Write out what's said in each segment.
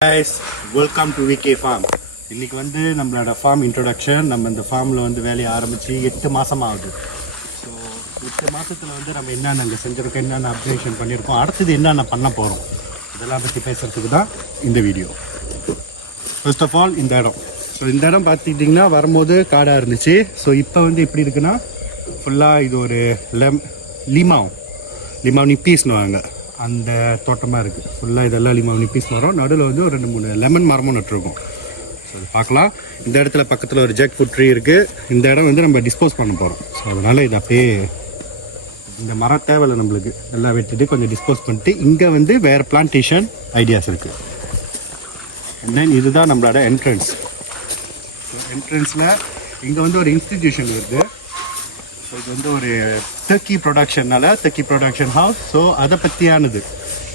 Hi's welcome to VK farm இன்னைக்கு வந்து நம்மளோட ஃபார்ம் இன்ட்ரொடக்ஷன் நம்ம இந்த ஃபார்மில் வந்து வேலையை ஆரம்பித்து எட்டு மாதம் ஆகுது. ஸோ எட்டு மாதத்தில் வந்து நம்ம என்னென்ன அங்கே செஞ்சுருக்கோம் என்னென்ன அப்சர்வேஷன் பண்ணியிருக்கோம் அடுத்தது என்னென்ன பண்ண போகிறோம் இதெல்லாம் பற்றி பேசுகிறதுக்கு தான் இந்த வீடியோ ஃபர்ஸ்ட் ஆஃப் ஆல் இந்த இடம். ஸோ இந்த இடம் பார்த்துக்கிட்டிங்கன்னா வரும்போது காடாக இருந்துச்சு. ஸோ இப்போ வந்து எப்படி இருக்குன்னா ஃபுல்லாக இது ஒரு லெம் லிமாவ் லிமாவ் பீஸ்னுவாங்க அந்த தோட்டமாக இருக்குது ஃபுல்லாக இதெல்லாம் லிமாவ் நிப்பீஸ் மரம் நடுவில் வந்து ஒரு ரெண்டு மூணு லெமன் மரமும் நட்டுருக்கோம். ஸோ அது பார்க்கலாம். இந்த இடத்துல பக்கத்தில் ஒரு ஜெக் ஃபுட் ட்ரீ இருக்குது இந்த இடம் வந்து நம்ம டிஸ்போஸ் பண்ண போகிறோம் ஸோ அதனால் இது அப்படியே இந்த மரம் தேவையில்லை நம்மளுக்கு. நல்லா வெட்டிட்டு கொஞ்சம் டிஸ்போஸ் பண்ணிட்டு இங்கே வந்து வேறு பிளான்டேஷன் ஐடியாஸ் இருக்குது அண்ட் தென் இதுதான் நம்மளோட என்ட்ரன்ஸ் என்ட்ரன்ஸில் இங்கே வந்து ஒரு இன்ஸ்டிடியூஷன் வருது இது வந்து ஒரு தெக்கி ப்ரொடக்ஷன்னால தெக்கி ப்ரொடக்ஷன் ஹவுஸ் ஸோ அதை பற்றியானது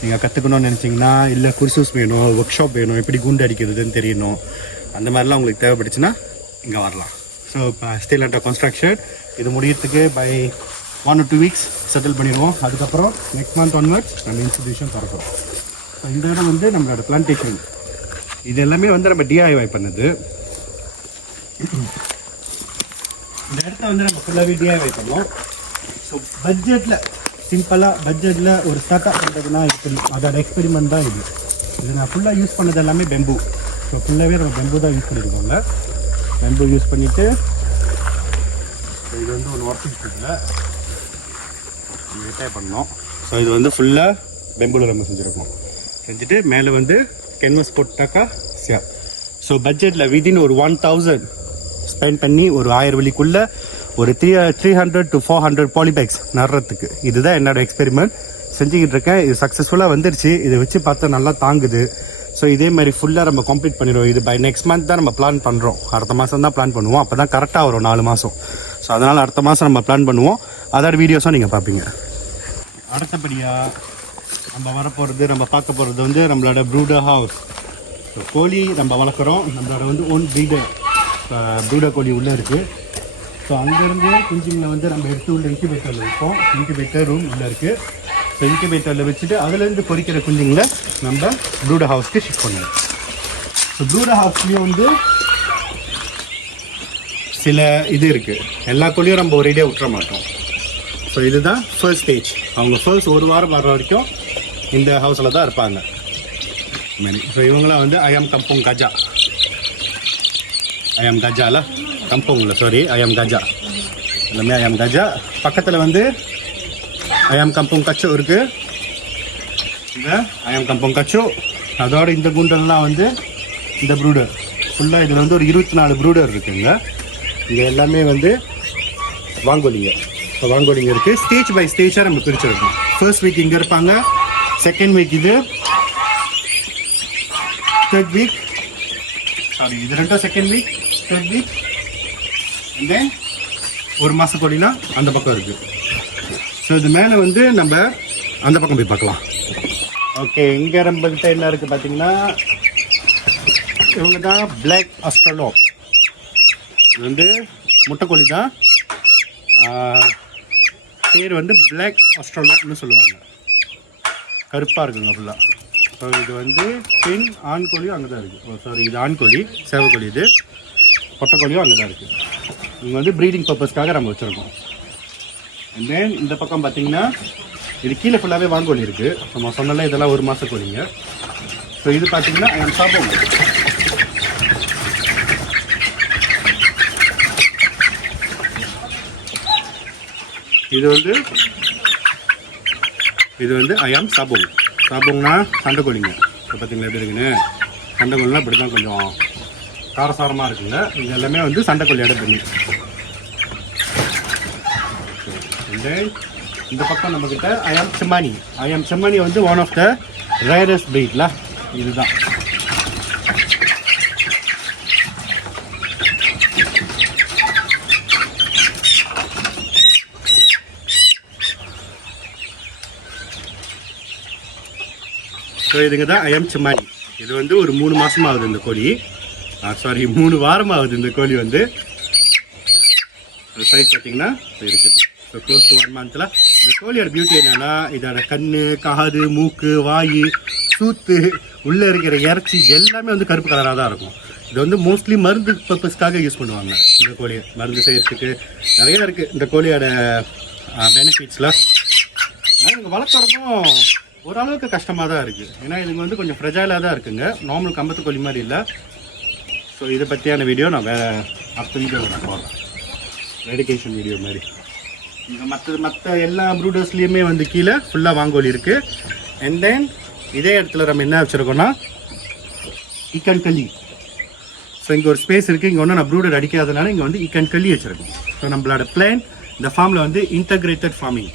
நீங்கள் கற்றுக்கணும்னு நினச்சிங்கன்னா இல்லை குர்சூஸ் வேணும் ஒர்க் ஷாப் வேணும் எப்படி குண்டு அடிக்கிறதுன்னு தெரியணும். அந்த மாதிரிலாம் உங்களுக்கு தேவைப்பட்டுச்சுன்னா இங்கே வரலாம். ஸோ இப்போ ஸ்டில் அண்டர் கன்ஸ்ட்ரக்ஷன் இது முடியறதுக்கு by one two weeks settle பண்ணிடுவோம். அதுக்கப்புறம் நெக்ஸ்ட் மந்த் ஒன்வர்ட்ஸ் நம்ம இன்ஸ்டிடியூஷன் திறக்கிறோம். ஸோ இந்த இடம் வந்து நம்மளோட பிளான்டேஷன் இது எல்லாமே வந்து நம்ம டிஐஒய் பண்ணுது. இந்த இடத்த வந்து நம்ம ஃபுல்லாகவே டிஐஒய் பண்ணோம். ஸோ பட்ஜெட்டில் சிம்பிளாக பட்ஜெட்டில் ஒரு ஸ்டார்ட் அப் பண்ணுறதுனா அதோட எக்ஸ்பெரிமெண்ட் தான் இது. இது நான் ஃபுல்லாக யூஸ் பண்ணது எல்லாமே பெம்பு ஸோ ஃபுல்லாகவே நம்ம பெம்பு தான் யூஸ் பண்ணியிருக்கோங்க பெம்பு யூஸ் பண்ணிவிட்டு இது வந்து ஒரு ஒர்க்கிங் ஃபுட்டில் ரிட்டையர் பண்ணோம். ஸோ இது வந்து ஃபுல்லாக பெம்புல நம்ம செஞ்சுருக்கோம். செஞ்சுட்டு மேலே வந்து கென்வஸ் போட்டாக்கா சியா ஸோ பட்ஜெட்டில் விதின் ஒரு ஒன் தௌசண்ட் பெயிண்ட் பண்ணி ஒரு ஆயிரம் வழிக்குள்ள ஒரு three three hundred to four hundred polybags நடுறதுக்கு. இதுதான் என்னோட எக்ஸ்பெரிமெண்ட் செஞ்சுக்கிட்டு இருக்கேன். இது சக்ஸஸ்ஃபுல்லாக வந்துருச்சு. இதை வச்சு பார்த்தா நல்லா தாங்குது. ஸோ இதே மாதிரி ஃபுல்லாக நம்ம கம்ப்ளீட் பண்ணிடுவோம். இது பை நெக்ஸ்ட் மந்த் தான் நம்ம பிளான் பண்ணுறோம் அடுத்த மாதம் தான் பிளான் பண்ணுவோம். அப்போ தான் கரெக்டாக வரும் நாலு மாதம் ஸோ அதனால் அடுத்த மாதம் நம்ம பிளான் பண்ணுவோம். அதோட வீடியோஸும் நீங்கள் பார்ப்பீங்க. அடுத்தபடியாக நம்ம வரப்போகிறது நம்ம பார்க்க போகிறது வந்து நம்மளோட ப்ரூடர் ஹவுஸ் கோழி நம்ம வளர்க்குறோம். நம்மளோட வந்து ஓன் ப்ரீடர் ப்ரூடர் கோழி உள்ளே இருக்குது ஸோ அங்கேருந்து குஞ்சுங்களை வந்து நம்ம எடுத்து உள்ள இன்குபேட்டரில் வைப்போம். இன்குபேட்டர் ரூம் உள்ளே இருக்குது ஸோ இன்குபேட்டரில் வச்சுட்டு அதுலேருந்து பொறிக்கிற குஞ்சுங்களை நம்ம ப்ரூடர் ஹவுஸ்க்கு ஷிஃப்ட் பண்ணுவோம். ஸோ ப்ரூடர் ஹவுஸ்லேயும் வந்து சில இது இருக்குது எல்லா கோழியும் நம்ம ஒரேடியாக விட்டுற மாட்டோம். ஸோ இதுதான் ஃபர்ஸ்ட் ஸ்டேஜ் அவங்க ஃபர்ஸ்ட் ஒரு வாரம் வர்ற வரைக்கும் இந்த ஹவுஸில் தான் இருப்பாங்க. ஸோ இவங்களாம் வந்து ஐஎம் கம்பம் கஜா ayam gajah lah. Kampung lah sorry ayam gajah. எல்லாமே ayam கஜா பக்கத்தில் வந்து ayam கம்போங் கச்சோ இருக்குது இந்த ஐஎம் கம்போங் கச்சோ அதோட இந்த குண்டல்லாம் வந்து இந்த ப்ரூடர் ஃபுல்லாக இதில் வந்து ஒரு இருபத்தி நாலு ப்ரூடர் இருக்குங்க இங்கே எல்லாமே வந்து வாங்கோலிங்க இப்போ வாங்கோலிங்க இருக்குது ஸ்டேஜ் பை ஸ்டேஜாக நம்ம பிரிச்சிருக்கோம் ஃபர்ஸ்ட் வீக் இங்கே இருப்பாங்க செகண்ட் வீக் இது தேர்ட் வீக் சாரி இது ரெண்டும் second week third week then ஒரு மாச கொடினா அந்த பக்கம் இருக்குது ஸோ இது மேலே வந்து நம்ம அந்த பக்கம் போய் பார்க்கலாம். ஓகே இங்கே நம்மகிட்ட என்ன இருக்குது பார்த்தீங்கன்னா இவங்க தான் பிளாக் அஸ்ட்ரலோ இது வந்து முட்டைக்கோழி தான். பேர் வந்து பிளாக் அஸ்ட்ரலோப்னு சொல்லுவாங்க. கருப்பாக இருக்குங்க ஃபுல்லாக ஸோ இது வந்து பெண் ஆண் கோழியும் அங்கே தான் இருக்குது சாரி oh, இது ஆண் கோழி சேவக்கோழி இது. பொட்டைக்கோழியும் அங்கே தான் இருக்குது. இங்கே வந்து ப்ரீடிங் பர்பஸ்க்காக நம்ம வச்சுருக்கோம். அண்ட் தென் இந்த பக்கம் பார்த்தீங்கன்னா இது கீழே ஃபுல்லாகவே வான்கோழி இருக்குது நம்ம சொன்னால இதெல்லாம் ஒரு மாத கோழிங்க. ஸோ இது பார்த்தீங்கன்னா ஐம் சாப்பிடும் இது வந்து இது வந்து ஐயாம் சாபோங் சாபோங்னா சண்டைக்கோழிங்க இப்போ பார்த்தீங்களா எப்படி இருக்குன்னு? சண்டைக்கோழினா இப்படி தான் கொஞ்சம் காரசாரமாக இருக்குங்க. இது எல்லாமே வந்து சண்டைக்கொல்லி இடம் பண்ணி இந்த பக்கம் நம்மக்கிட்ட ஐஎம் செம்மானி ஐஎம் செம்மானி வந்து ஒன் ஆஃப் த ரேரஸ்ட் பிரீட்ல இதுதான். ஸோ இதுங்க தான் ஐஎம் செம்மானி இது வந்து ஒரு மூணு மாசமா ஆகுது இந்த கோழி சாரி மூணு வாரம் ஆகுது இந்த கோழி வந்து. சைஸ் பார்த்தீங்கன்னா இருக்கு. ஸோ க்ளோஸ் டு ஒன் மந்த்தில் இந்த கோழியோட பியூட்டி என்னென்னா இதோட கண்ணு காது மூக்கு வாய் சூத்து உள்ளே இருக்கிற இறைச்சி எல்லாமே வந்து கருப்பு கலராக தான் இருக்கும். இது வந்து மோஸ்ட்லி மருந்து பர்பஸ்க்காக யூஸ் பண்ணுவாங்க இந்த கோழியை. மருந்து செய்கிறதுக்கு நிறைய இருக்குது இந்த கோழியோட பெனிஃபிட்ஸில் ஆனால் இங்கே வளர்க்குறதும் ஓரளவுக்கு கஷ்டமாக தான் இருக்குது ஏன்னா இதுங்க வந்து கொஞ்சம் ஃப்ரெஜைலாக தான் இருக்குங்க. நார்மல் கம்பத்து கோழி மாதிரி இல்லை. ஸோ இதை பற்றியான வீடியோ நான் வேறு அடுத்த வீடியோ நான் போடுறேன் மெடிக்கேஷன் வீடியோ மாதிரி. இங்கே மற்ற மற்ற எல்லா ப்ரூடர்ஸ்லேயுமே வந்து கீழே ஃபுல்லாக வாங்கோலி இருக்குது அண்ட் தென் இதே இடத்துல நம்ம என்ன வச்சுருக்கோன்னா இக்கன் கல்லி ஸோ இங்கே ஒரு ஸ்பேஸ் இருக்குது இங்கே ஒன்றும் நான் ப்ரூடர் அடிக்காதனால இங்கே வந்து இக்கன் கல்லி வச்சுருக்கோம். ஸோ நம்மளோட பிளான் இந்த ஃபார்மில் வந்து integrated farming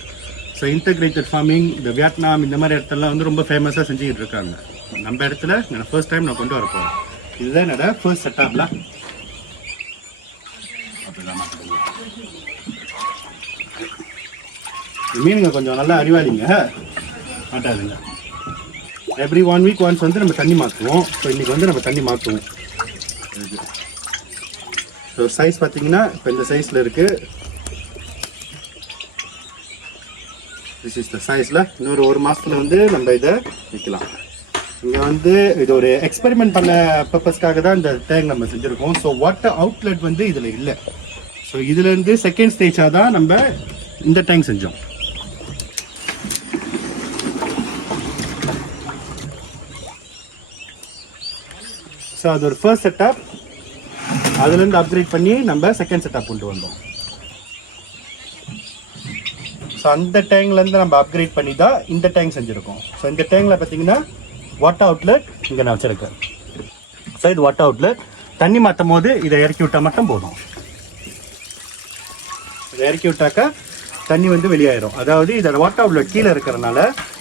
so integrated farming இந்த வியட்நாம் இந்த மாதிரி இடத்துலலாம் வந்து ரொம்ப ஃபேமஸாக செஞ்சுக்கிட்டு இருக்காங்க. நம்ம இடத்துல நான் ஃபர்ஸ்ட் டைம் நான் கொண்டு வரப்போகிறேன் இதுதான் என்னோட ஃபர்ஸ்ட் செட்டப்ல மீனுங்க கொஞ்சம் நல்லா அறிவாளிங்க. மாட்டாதுங்க. எவ்ரி ஒன் வீக் ஒன்ஸ் வந்து நம்ம தண்ணி மாற்றுவோம் ஸோ இன்றைக்கி வந்து நம்ம தண்ணி மாற்றுவோம் ஸோ சைஸ் பார்த்தீங்கன்னா இப்போ இந்த சைஸில் இருக்குது திஸ் இஸ் த சைஸில் இன்னொரு ஒரு மாதத்தில் வந்து நம்ம இதை விற்கலாம் இங்கே வந்து இது ஒரு எக்ஸ்பெரிமெண்ட் பண்ண பர்பஸ்க்காக தான் இந்த டேங்க் நம்ம செஞ்சுருக்கோம். ஸோ வாட்டர் அவுட்லெட் வந்து இதில் இல்லை. ஸோ இதுலேருந்து செகண்ட் ஸ்டேஜாக தான் நம்ம இந்த டேங்க் செஞ்சோம். ஸோ அது ஒரு ஃபர்ஸ்ட் செட்டப் அதுலேருந்து அப்கிரேட் பண்ணி நம்ம செகண்ட் செட்டப் கொண்டு வந்தோம். ஸோ அந்த டேங்க்லேருந்து நம்ம அப்கிரேட் பண்ணி தான் இந்த டேங்க் செஞ்சுருக்கோம். ஸோ இந்த டேங்கில் பார்த்தீங்கன்னா வாட்டர் அவுட்லெட் இங்கே நான் வச்சுருக்கேன். ஸோ இது வாட்டர் அவுட்லெட் தண்ணி மாற்றும் போது இதை இறக்கி விட்டால் மட்டும் போதும். இதை இறக்கி விட்டாக்கா தண்ணி வந்து வெளியாயிரும். அதாவது இதோட வாட்டர் அவுட்லெட் கீழே இருக்கிறனால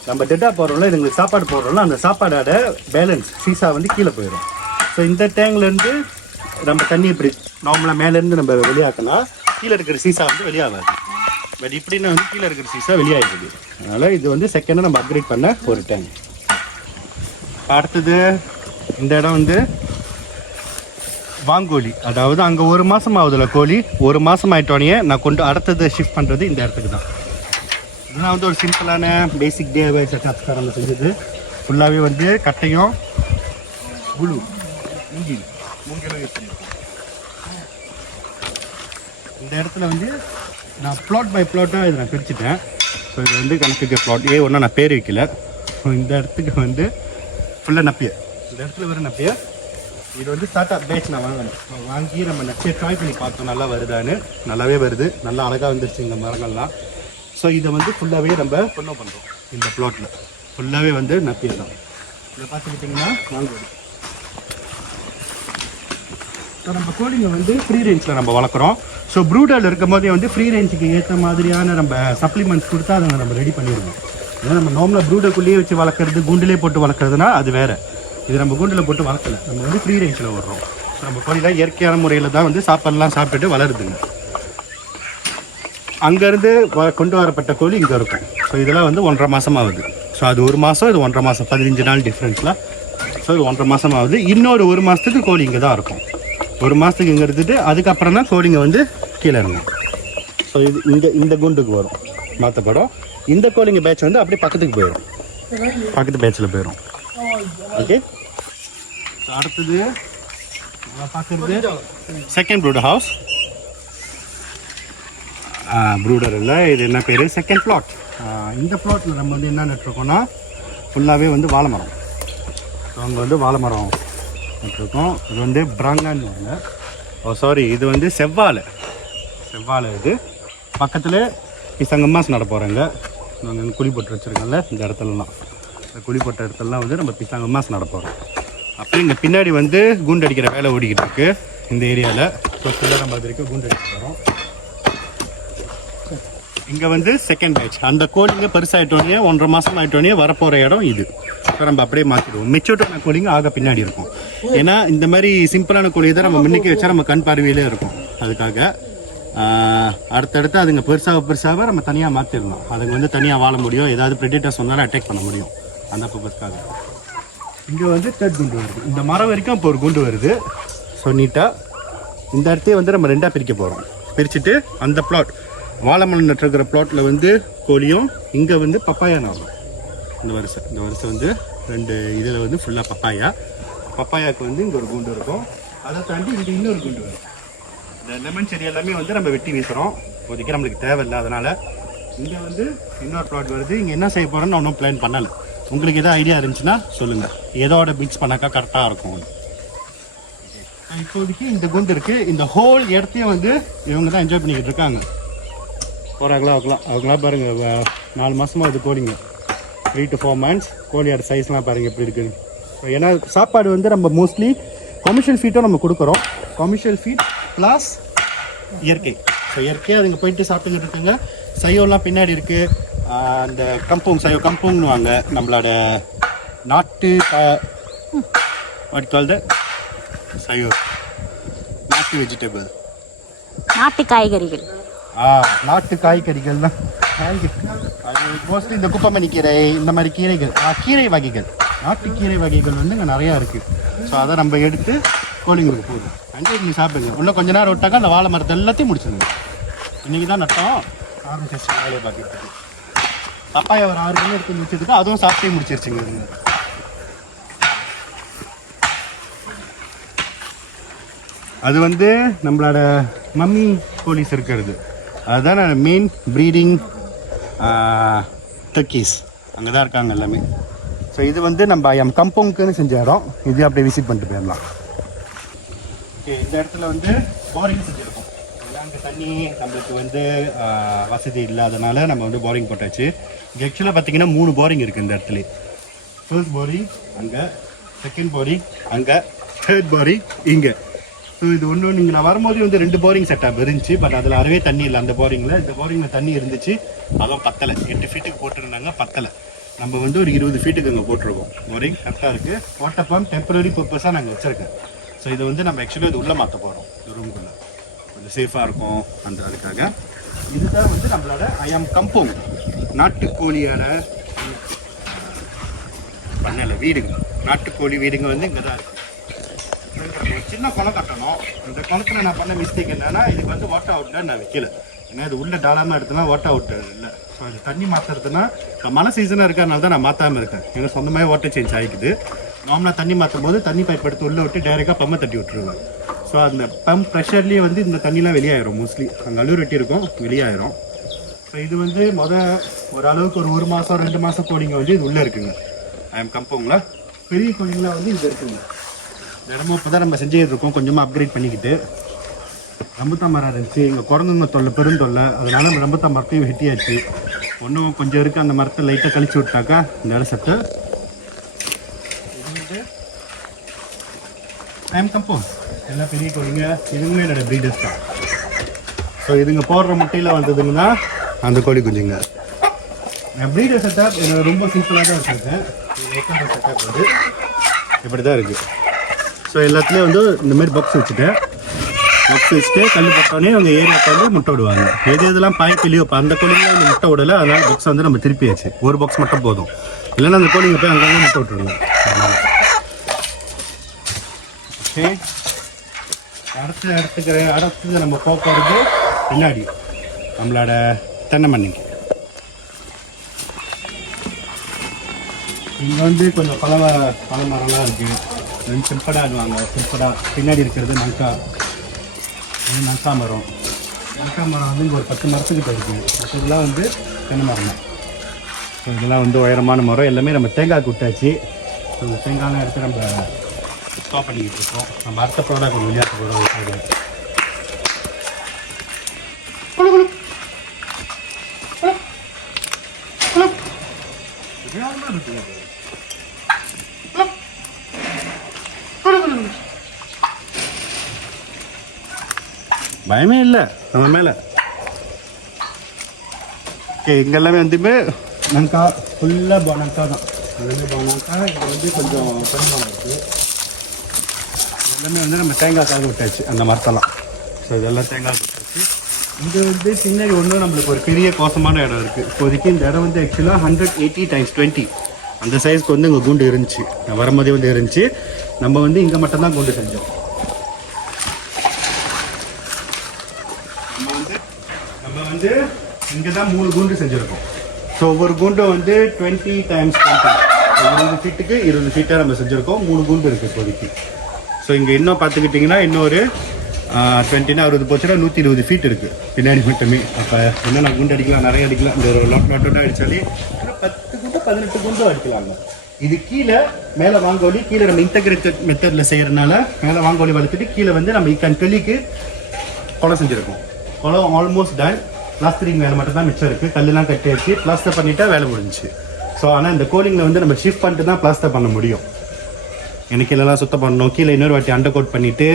நம்ம டெட்டா போடுறோம்ல இதுங்களுக்கு சாப்பாடு போடுறோம்ல அந்த சாப்பாடோட பேலன்ஸ் சீசா வந்து கீழே போயிடும் ஸோ இந்த டேங்க்லேருந்து நம்ம தண்ணி இப்படி நார்மலாக மேலேருந்து நம்ம வெளியாக்கினா கீழே இருக்கிற சீசா வந்து வெளியாகாது. பட் இப்படின்னா வந்து கீழே இருக்கிற சீசா வெளியாகிடுது அதனால் இது வந்து செகண்டாக நம்ம அப்கிரேட் பண்ண ஒரு டேங்க் அடுத்தது இந்த இடம் வந்து வாங்கோலி அதாவது அங்கே ஒரு மாதம் ஆகுதுல கோழி. ஒரு மாதம் ஆயிட்டோடனே நான் கொண்டு அடுத்தது ஷிஃப்ட் பண்ணுறது இந்த இடத்துக்கு தான். இதெல்லாம் வந்து ஒரு சிம்பிளான பேசிக் டே செட்டப் தான் நம்ம செஞ்சது. ஃபுல்லாகவே வந்து கட்டையும் குழு மூங்கில் மூங்கிலும் யூஸ் பண்ணியிருக்கோம். இந்த இடத்துல வந்து நான் ப்ளாட் பை ப்ளாட்டாக இதை நான் பிரிச்சுட்டேன். ஸோ இது வந்து கணக்குக்கு ப்ளாட் ஏ ஒன்றும் நான் பேர் வைக்கல. ஸோ இந்த இடத்துக்கு வந்து ஃபுல்லாக நப்பிய? இந்த இடத்துல வர நப்பிய? இது வந்து ஸ்டார்ட் அப் பேட்ச் நான் வாங்கினேன். வாங்கி நம்ம நப்பியை ட்ரை பண்ணி பார்த்தோம். நல்லா வருதான்னு. நல்லாவே வருது. நல்லா அழகாக வந்துருச்சு இந்த மரங்கள்லாம். ஸோ இதை வந்து ஃபுல்லாகவே நம்ம ஃபாலோ பண்ணுறோம் இந்த ப்ளாட்டில் ஃபுல்லாகவே வந்து நப்பியர் தான். இதை பார்த்துக்கிட்டிங்கன்னா வாங்கோடி ஸோ நம்ம கோழிங்க வந்து ஃப்ரீ ரேஞ்சில் நம்ம வளர்க்குறோம். ஸோ ப்ரூடல் இருக்கும் போதே வந்து ஃப்ரீ ரேஞ்சுக்கு ஏற்ற மாதிரியான நம்ம சப்ளிமெண்ட்ஸ் கொடுத்தா அதை நம்ம ரெடி பண்ணிடுவோம் ஏன்னா நம்ம நார்மலாக ப்ரூடக்குள்ளேயே வச்சு வளர்க்குறது குண்டிலே போட்டு வளர்க்குறதுனா அது வேறு. இது நம்ம குண்டில் போட்டு வளர்க்கல. நம்ம வந்து ஃப்ரீ ரேஞ்சில் விடுறோம் ஸோ நம்ம கோழிலாம் இயற்கையான முறையில் தான் வந்து சாப்பாடுலாம் சாப்பிட்டுட்டு வளருதுங்க. அங்கேருந்து வ- கொண்டு வரப்பட்ட கோழி இங்கே இருக்கும். ஸோ இதெல்லாம் வந்து ஒன்றரை மாதம் ஆகுது ஸோ அது ஒரு மாதம் இது ஒன்றரை மாதம் பதினஞ்சு நாள் டிஃப்ரென்ஸ்லாம் ஸோ இது ஒன்றரை மாதம் ஆகுது இன்னொரு ஒரு மாதத்துக்கு கோழி இங்கே தான் இருக்கும். ஒரு மாதத்துக்கு இங்கே இருந்துட்டு அதுக்கப்புறம் தான் கோழிங்க வந்து கீழே இறங்கும். ஸோ இது இந்த இந்த குண்டுக்கு வரும். மாற்றப்படும் இந்த கோழிங்க பேட்ச் வந்து அப்படியே பக்கத்துக்கு போயிடும் பக்கத்து பேட்சில் போயிடும் ஓகே அடுத்தது பார்க்குறது. செகண்ட் ப்ரூடர் ஹவுஸ் ப்ரூடர் இல்லை இது என்ன பேர்? செகண்ட் பிளாட் இந்த பிளாட்டில் நம்ம வந்து என்ன நட்டுருக்கோம்னா ஃபுல்லாகவே வந்து வாழை மரம் ஸோ அங்கே வந்து வாழை மரம் நட்டுருக்கோம். இது வந்து பிராங்கான்னு ஓ சாரி இது வந்து செவ்வாழை. செவ்வாழை இது. பக்கத்தில் பிசங்கம்மாஸ் நட போகிறாங்க நாங்கள் குழி போட்டு வச்சுருக்கோம்ல இந்த இடத்துலலாம். இந்த குழிப்பட்ட இடத்துலலாம் வந்து நம்ம தீசாங்கம் மாதம் நடப்போகிறோம் அப்புறம் இங்கே பின்னாடி வந்து குண்டு அடிக்கிற வேலை ஓடிக்கிட்டு இருக்குது இந்த ஏரியாவில் ஸோ ஃபுல்லாக நம்ம அது வரைக்கும் குண்டு அடிக்க போகிறோம் இங்கே வந்து செகண்ட் பேட்ச் அந்த கோழிங்க பெருசாகிட்டோடனே ஒன்றரை மாதம் ஆகிட்டோடனே வரப்போகிற இடம் இது. ஸோ நம்ம அப்படியே மாற்றிடுவோம் மெச்சூர்டான கோழிங்க ஆக பின்னாடி இருக்கும். ஏன்னா இந்த மாதிரி சிம்பிளான கோழியை தான் நம்ம முன்னிக்கி வச்சா நம்ம கண் பார்வையிலே இருக்கும். அதுக்காக அடுத்தடுத்து அதுங்க பெருசாக பெருசாக நம்ம தனியாக மாற்றிடலாம் அதுங்க வந்து தனியாக வாழ முடியும். ஏதாவது ப்ரெடிட்டர்ஸ் வந்தாலும் அட்டாக் பண்ண முடியும். அந்த பர்பஸ்க்காக இங்கே வந்து தேர்ட் குண்டு வருது. இந்த மரம் வரைக்கும் இப்போ ஒரு குண்டு வருது. ஸோ நீட்டாக இந்த இடத்தையே வந்து நம்ம ரெண்டாக பிரிக்க போகிறோம் பிரிச்சுட்டு அந்த பிளாட் வாழைமரம் நட்டுருக்கிற ப்ளாட்டில் வந்து கோழியும் இங்கே வந்து பப்பாயா நடும் இந்த வருஷம் இந்த வருஷம் வந்து ரெண்டு இதில் வந்து ஃபுல்லாக பப்பாயா. பப்பாயாவுக்கு வந்து இங்கே ஒரு குண்டு இருக்கும். அதை தாண்டி இங்கே இன்னொரு குண்டு வரும் இந்த லெமன் செடி எல்லாமே வந்து நம்ம வெட்டி வீசுகிறோம் இப்போதைக்கு நம்மளுக்கு தேவையில்லை அதனால். இங்கே வந்து இன்னொரு ப்ளாட் வருது. இங்கே என்ன செய்ய போகிறோன்னு ஒன்றும் பிளான் பண்ணலை. உங்களுக்கு எதாவது ஐடியா இருந்துச்சுன்னா சொல்லுங்கள் எதோட மிக்ஸ் பண்ணாக்கா கரெக்டாக இருக்கும். இப்போதைக்கு இந்த குண்டு இருக்குது இந்த ஹோல் இடத்தையும் வந்து இவங்க தான் என்ஜாய் பண்ணிக்கிட்டு இருக்காங்க. போகிறாங்களா அவங்களாம் அவங்களாம் பாருங்கள் நாலு மாதமாக அது கோழிங்க. த்ரீ டு ஃபோர் மந்த்ஸ் கோழியோட சைஸ்லாம் பாருங்கள் எப்படி இருக்குன்னு. ஏன்னா சாப்பாடு வந்து நம்ம மோஸ்ட்லி கமர்ஷியல் ஃபீட்டும் நம்ம கொடுக்குறோம். கமர்ஷியல் ஃபீட் ப்ளஸ் இயற்கை. ஸோ இயற்கையாக அதுங்க போயிட்டு சாப்பிட்டுக்கிட்டு இருக்குங்க. சையோலாம் பின்னாடி இருக்குது அந்த கம்பூங் சையோ கம்பூங்னுவாங்க. நம்மளோட நாட்டு வாட் கால் த சையோ. நாட்டு வெஜிடபிள் நாட்டு காய்கறிகள். ஆ நாட்டு காய்கறிகள் தான் மோஸ்ட்லி இந்த குப்பமணி கீரை இந்த மாதிரி கீரைகள் ஆ, கீரை வகைகள். நாட்டு கீரை வகைகள் வந்து இங்கே நிறையா இருக்குது ஸோ அதை நம்ம எடுத்து கோழிங்களுக்கு போகுது அங்கே நீங்கள் சாப்பிடுங்க. இன்னும் கொஞ்ச நேரம் விட்டாக்கா அந்த வாழை மரத்தை எல்லாத்தையும் முடிச்சிருங்க. இன்றைக்கி தான் நட்டோம். ஆரம்பிச்சிருச்சு வேலையை பார்க்கறதுக்கு பப்பாயா ஒரு ஆறு மணி எடுத்து முடிச்சதுக்கு அதுவும் சாப்பிட்டே முடிச்சிருச்சுங்க. இதுங்க அது வந்து நம்மளோட மம்மி போலீஸ் இருக்கிறது. அதுதான் மெயின் ப்ரீடிங் டர்க்கீஸ் அங்கே தான் இருக்காங்க எல்லாமே. ஸோ இது வந்து நம்ம எம் கம்பவுங்குன்னு செஞ்ச இடம். இது அப்படியே விசிட் பண்ணிட்டு போயிடலாம். ஓகே இந்த இடத்துல வந்து போரிங் செஞ்சுருக்கோம். அங்கே தண்ணி நம்மளுக்கு வந்து வசதி இல்லாதனால நம்ம வந்து போரிங் போட்டாச்சு. இங்கே ஆக்சுவலாக பார்த்தீங்கன்னா மூணு போரிங் இருக்குது இந்த இடத்துல. ஃபர்ஸ்ட் போரிங் அங்கே. செகண்ட் போரிங் அங்கே. தேர்ட் போரிங் இங்கே. ஸோ இது ஒன்று நீங்கள் நான் வரும்போது வந்து ரெண்டு போரிங் செட்டப் இருந்துச்சு. பட் அதில் அறவே தண்ணி இல்லை. அந்த போரிங்கில் இந்த போரிங்கில் தண்ணி இருந்துச்சு. அதுவும் பத்தலை. எட்டு ஃபீட்டுக்கு போட்டிருந்தாங்க பத்தலை. நம்ம வந்து ஒரு இருபது ஃபீட்டுக்கு அங்கே போட்டிருக்கோம். போரிங் கரெக்டாக இருக்குது வாட்டர் பம்ப் டெம்பரரி பர்பஸாக நாங்கள் வச்சுருக்கேன் ஸோ இதை வந்து நம்ம ஆக்சுவலி இது உள்ளே மாற்ற போகிறோம் ரூமுக்குள்ளே கொஞ்சம் சேஃபாக இருக்கும் அந்த அதுக்காக. இதுதான் வந்து நம்மளோட ஐஎம் கம்பவுண்ட் நாட்டுக்கோழியோட பண்ணல வீடுங்க. நாட்டுக்கோழி வீடுங்க வந்து இங்கே தான் இருக்குது சின்ன குளம் கட்டணும். அந்த குளத்தில் நான் பண்ண மிஸ்டேக் என்னன்னா இதுக்கு வந்து வாட்டர் அவுட்டில் நான் வைக்கல. ஏன்னா இது உள்ள டாலாமல் எடுத்தனா வாட்டர் அவுட் இல்லை. ஸோ அது தண்ணி மாற்றுறதுனா மழை சீசனாக இருக்கிறதுனால தான் நான் மாற்றாமல் இருக்கேன். எனக்கு சொந்தமாக வாட்டர் சேஞ்ச் ஆகிக்குது நார்மலாக தண்ணி மாற்றும் போது தண்ணி பைப் எடுத்து உள்ளே விட்டு டைரெக்டாக பம்பை தட்டி விட்டுருவாங்க ஸோ அந்த பம்ப் ப்ரெஷர்லேயே வந்து இந்த தண்ணிலாம் வெளியாயிரும் மோஸ்ட்லி அங்கே அழுவு வெட்டி இருக்கும் வெளியாயிரும். ஸோ இது வந்து முத ஓரளவுக்கு ஒரு ஒரு மாதம் ரெண்டு மாதம் கோழிங்க வந்து இது உள்ளே இருக்குங்க. ஐஎம் கம்பவுங்களா பெரிய கோழிங்களாம் வந்து இது இருக்குங்க. தினமும் இப்போ தான் நம்ம செஞ்சுக்கிட்டு இருக்கோம் கொஞ்சமாக அப்கிரேட் பண்ணிக்கிட்டு. ரம்புத்தா மரம் இருந்துச்சு இங்கே குரங்குங்க தொல்லை பெருந்தொல்லை அதனால நம்ம ரம்புத்தா மரத்தையும் வெட்டியாச்சு. ஒன்றும் கொஞ்சம் இருக்குது அந்த மரத்தை லைட்டாக கழிச்சு விட்டாக்கா இந்த இடம் சட்டு ஐம் கம்போஸ் எல்லாம் பெரிய கோழிங்க? இதுவுமே என்னோட ப்ரீடர்ஸ் தான் ஸோ இதுங்க போடுற முட்டையில் வந்ததுங்கன்னா அந்த கோழி குஞ்சுங்க. ப்ரீடர் செட்டப் என்னோட ரொம்ப சிம்பிளாக தான் வச்சுருக்கேன். செட்டப் வந்து இப்படி தான் இருக்குது ஸோ எல்லாத்துலேயும் வந்து இந்த மாதிரி பாக்ஸ் வச்சுட்டேன். பாக்ஸ் வச்சுட்டு கல் பட்டோடனே அவங்க ஏரியாவுக்கு வந்து முட்டை விடுவாங்க. எது எதெல்லாம் பாய் கிளியோ இப்போ அந்த கோழிங்க இந்த முட்டை விடலை அதனால் பாக்ஸ் வந்து நம்ம திருப்பியாச்சு. ஒரு பாக்ஸ் மட்டும் போதும். இல்லைன்னா அந்த கோழிங்க போய் அங்கங்கே முட்டை விட்டுருங்க. ஓகே. அடுத்த இடத்துக்கு அடுத்தது நம்ம போக போகிறது பின்னாடி. நம்மளோட தென்னை மண்ணிக்கு இங்கே வந்து கொஞ்சம் பழவ பழ மரம்லாம் இருக்குது சிம்படாடுவாங்க சிம்படாக பின்னாடி இருக்கிறது மங்கா இது மரம். மங்கா மரம் வந்து இங்கே ஒரு பத்து மரத்துக்கிட்ட இருக்குது மற்றதெல்லாம் வந்து தென்னை மரம் தான் இதெல்லாம் வந்து உயரமான மரம். எல்லாமே நம்ம தேங்காய் விட்டாச்சு தேங்காய்லாம் எடுத்து நம்ம ஸ்டாப் பண்ணிக்கிட்டு இருக்கோம். நம்ம அடுத்த ப்ராடக்ட் கொஞ்சம் விளையாட்டு போகிறோம் பயமே இல்லை. நம்ம மேலே. ஓகே இங்கே வந்துமே நங்கா ஃபுல்லாக பானங்கா தான். எல்லாமே பானங்கா இது வந்து கொஞ்சம் பெருமாள் இருக்குது எல்லாமே வந்து நம்ம தேங்காய் காக விட்டாச்சு அந்த மரத்தெல்லாம். ஸோ இதெல்லாம் தேங்காய் விட்டாச்சு. இது வந்து பின்னாடி ஒன்றும் நம்மளுக்கு ஒரு பெரிய கோசமான இடம் இருக்குது இப்போதைக்கு இந்த இடம் வந்து ஆக்சுவலாக ஹண்ட்ரட் எயிட்டி டைம்ஸ் டுவெண்ட்டி அந்த சைஸ்க்கு வந்து இங்கே குண்டு இருந்துச்சு. நான் வரும்போதே வந்து இருந்துச்சு. நம்ம வந்து இங்கே மட்டும்தான் குண்டு செஞ்சோம். நம்ம வந்து நம்ம வந்து வந்து இங்கே தான் மூணு குண்டு செஞ்சுருக்கோம். ஸோ ஒவ்வொரு குண்டும் வந்து டுவெண்ட்டி டைம்ஸ் டுவெண்ட்டி இருபது ஃபீட்டுக்கு இருபது ஃபீட்டாக நம்ம செஞ்சுருக்கோம். மூணு குண்டு இருக்குது இப்போதைக்கு. ஸோ இங்கே இன்னும் பார்த்துக்கிட்டிங்கன்னா இன்னொரு டுவெண்ட்டினா அறுபது போச்சுனா நூற்றி இருபது ஃபீட் இருக்குது பின்னாடி மட்டுமே. அப்போ என்னென்ன குண்டு அடிக்கலாம் நிறைய அடிக்கலாம். இந்த ஒரு லாட் லாட்டோட அடித்தாலே பத்து குண்டு பதினெட்டு குண்டும் அடிக்கலாங்க. இது கீழே மேலே வாங்கோலி கீழே நம்ம இன்டகிரேட்டட் மெத்தடில் செய்கிறனால மேலே வாங்கோலி வளர்த்துட்டு கீழே வந்து நம்ம இக்கான் கெளிக்கு குளம் செஞ்சுருக்கோம். குளம் ஆல்மோஸ்ட் டன் பிளாஸ்டரிங் வேலை மட்டும் தான் மிச்சம் இருக்குது கல்லுலாம் கட்டி வச்சு பிளாஸ்டர் பண்ணிட்டா வேலை முடிஞ்சு ஸோ ஆனால் இந்த கோலிங்கில் வந்து நம்ம ஷிஃப்ட் பண்ணிட்டு தான் பிளாஸ்டர் பண்ண முடியும். எனக்கு இதெல்லாம் சுத்தம் பண்ணணும். கீழே இன்னொரு வாட்டி அண்டர் கோட் பண்ணிவிட்டு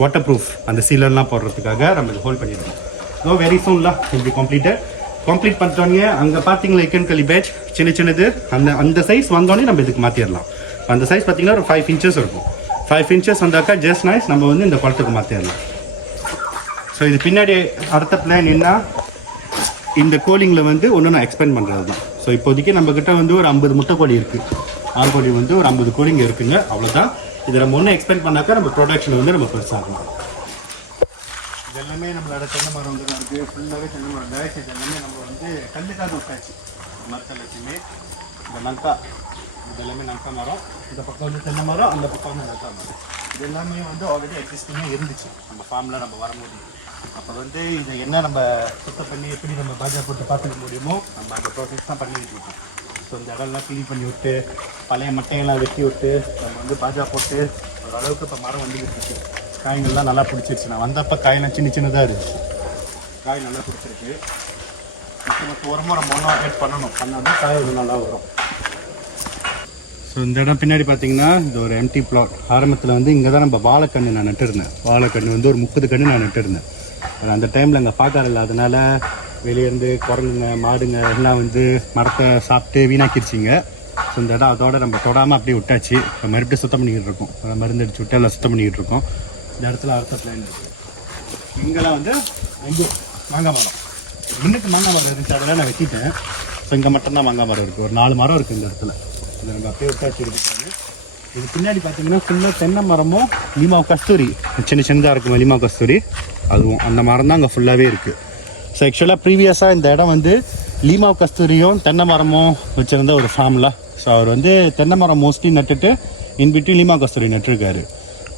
வாட்டர் ப்ரூஃப் அந்த சீலர்லாம் போடுறதுக்காக நம்ம இது ஹோல்ட் பண்ணிடுறோம் ஸோ வெரி சூன்லாம் இப்படி கம்ப்ளீட்டட் கம்ப்ளீட் பண்ணிட்டோன்னே அங்கே பார்த்தீங்களா இக்கன் களி பேட்ச் சின்ன சின்னது. அந்த அந்த சைஸ் வந்தோடனே நம்ம இதுக்கு மாற்றிடலாம் அந்த சைஸ் பார்த்தீங்கன்னா ஒரு ஃபைவ் இன்ச்சஸ் இருக்கும். ஃபைவ் இன்ச்சஸ் வந்தாக்கா ஜஸ்ட் நைஸ் நம்ம வந்து இந்த குளத்துக்கு மாற்றிடலாம் ஸோ இது பின்னாடி அடுத்த பிளான் என்ன? இந்த கோலிங்கில் வந்து ஒன்று நான் எக்ஸ்பெண்ட் பண்ணுறது தான் ஸோ இப்போதைக்கு நம்மக்கிட்ட வந்து ஒரு ஐம்பது முட்டை கோழி இருக்குது ஆண்கோழி வந்து ஒரு ஐம்பது கோழிங்க இருக்குங்க. அவ்வளோதான் இதை நம்ம ஒன்றும் எக்ஸ்பெண்ட் பண்ணாக்கா நம்ம ப்ரொடக்ஷன் வந்து நம்ம பெருசாகலாம். இது எல்லாமே நம்மளோட தென்னை மரம் வந்து இருக்குது ஃபுல்லாகவே தென்னை மரம் டேஷ் இது எல்லாமே நம்ம வந்து கல்லுக்காக விட்டாச்சு மரத்தை வச்சுமே. இந்த நல்கா இது எல்லாமே மரம். இந்த பக்கம் வந்து தென்னை மரம் அந்த பக்கம் வந்து நல்கா மரம். இது எல்லாமே வந்து ஆல்ரெடி எக்ஸிஸ்டிங்காக இருந்துச்சு. நம்ம ஃபார்மில் நம்ம வரும்போது. அப்போ வந்து இதை என்ன நம்ம சுத்தம் பண்ணி எப்படி நம்ம பாஜா போட்டு பார்த்துக்க முடியுமோ நம்ம அந்த ப்ராசஸ் தான் பண்ணிக்கிட்டு இருக்கோம். ஸோ இந்த இடம்லாம் க்ளீன் பண்ணி விட்டு பழைய மட்டையெல்லாம் வெட்டி விட்டு நம்ம வந்து பாஜா போட்டு ஓரளவுக்கு இப்போ மரம் வந்துக்கிட்டு இருக்கு. காய்கள்லாம் நல்லா பிடிச்சிருச்சு. நான் வந்தப்போ காயெல்லாம் சின்ன சின்னதாக இருந்துச்சு. காய் நல்லா பிடிச்சிருக்கு. மற்ற உரமும் நம்ம ஒன்றும் அப்டேட் பண்ணணும். பண்ணால் தான் காய் நல்லா வரும். ஸோ இந்த இடம் பின்னாடி பார்த்தீங்கன்னா இது ஒரு எம்டி பிளாட் ஆரம்பத்தில் வந்து இங்கே தான் நம்ம வாழைக்கன்று நான் நட்டுருந்தேன். வாழைக்கன்று வந்து ஒரு முப்பது கன்று நான் நட்டுருந்தேன். அந்த டைமில் அங்கே பார்க்காத இல்லாதனால வெளியேருந்து குரங்குங்க மாடுங்க எல்லாம் வந்து மரத்தை சாப்பிட்டு வீணாக்கிருச்சிங்க. ஸோ இந்த இடம் அதோட நம்ம தொடாமல் அப்படியே விட்டாச்சு. இப்போ மறுபடியும் சுத்தம் பண்ணிக்கிட்டு இருக்கோம். மருந்து அடிச்சு விட்டு எல்லாம் சுத்தம் பண்ணிக்கிட்டு இருக்கோம். இந்த இடத்துல அடுத்த பிளான் இருக்குது இங்கெல்லாம் வந்து ரெண்டு மாங்காய் மரம். முன்னுக்கு மாங்காய் மரம் இருந்துச்சு. அதெல்லாம் நான் வெட்டிட்டேன். ஸோ இங்கே மட்டும்தான் மாங்காய் மரம் இருக்குது ஒரு நாலு மரம் இருக்குது இந்த இடத்துல. இதை நம்ம அப்படியே விட்டாச்சு இருக்கு இது பின்னாடி பார்த்தீங்கன்னா ஃபுல்லாக தென்னை மரமும் லீமா கஸ்தூரி. சின்ன சின்னதாக இருக்கும் லீமா கஸ்தூரி. அதுவும் அந்த மரம் தான் அங்கே ஃபுல்லாகவே இருக்குது ஸோ ஆக்சுவலாக ப்ரீவியஸாக இந்த இடம் வந்து லீமா கஸ்தூரியும் தென்னை மரமும் வச்சுருந்த ஒரு ஃபார்மில் ஸோ அவர் வந்து தென்னை மரம் மோஸ்ட்லி நட்டுட்டு இன் லீமா கஸ்தூரி நட்டுருக்காரு.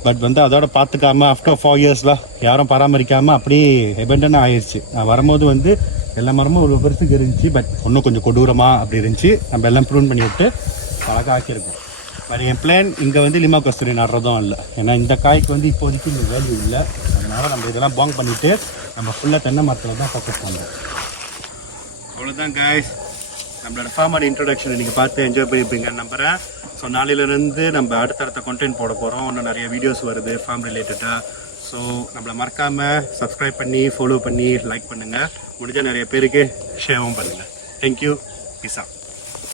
பட் வந்து அதோட பார்த்துக்காம ஆஃப்டர் ஃபோர் இயர்ஸில் யாரும் பராமரிக்காமல் அப்படியே எபெண்டன் ஆயிடுச்சு நான் வரும்போது வந்து எல்லா மரமும் ஒரு பெருசுக்கு இருந்துச்சு பட் இன்னும் கொஞ்சம் கொடூரமாக அப்படி இருந்துச்சு. நம்ம எல்லாம் ப்ரூன் பண்ணி விட்டு அழகாக ஆக்கியிருக்கோம். பட் என் பிளான் இங்கே வந்து லிமா கஸ்தூரி நடுறதும் இல்லை. ஏன்னா இந்த காய்க்கு வந்து இப்போதைக்கு இந்த வேல்யூ இல்லை. அதனால் நம்ம இதெல்லாம் பாங் பண்ணிவிட்டு நம்ம ஃபுல்லாக தென்னை மரத்தில் தான் ஃபோக்கஸ் பண்ணுறோம் அவ்வளோதான் காய்ஸ் நம்மளோட ஃபார்மோட இன்ட்ரடக்ஷன் நீங்கள் பார்த்து என்ஜாய் பண்ணியிருப்பீங்கன்னு நம்புகிறேன் ஸோ நாளையிலேருந்து நம்ம அடுத்தடுத்த கண்டென்ட் போட போகிறோம் இன்னும் நிறைய வீடியோஸ் வருது ஃபார்ம் ரிலேட்டடாக ஸோ நம்மளை மறக்காமல் சப்ஸ்கிரைப் பண்ணி ஃபாலோ பண்ணி லைக் பண்ணுங்கள் முடிஞ்சால் நிறைய பேருக்கு ஷேவும் பண்ணுங்கள் தேங்க்யூ பிசா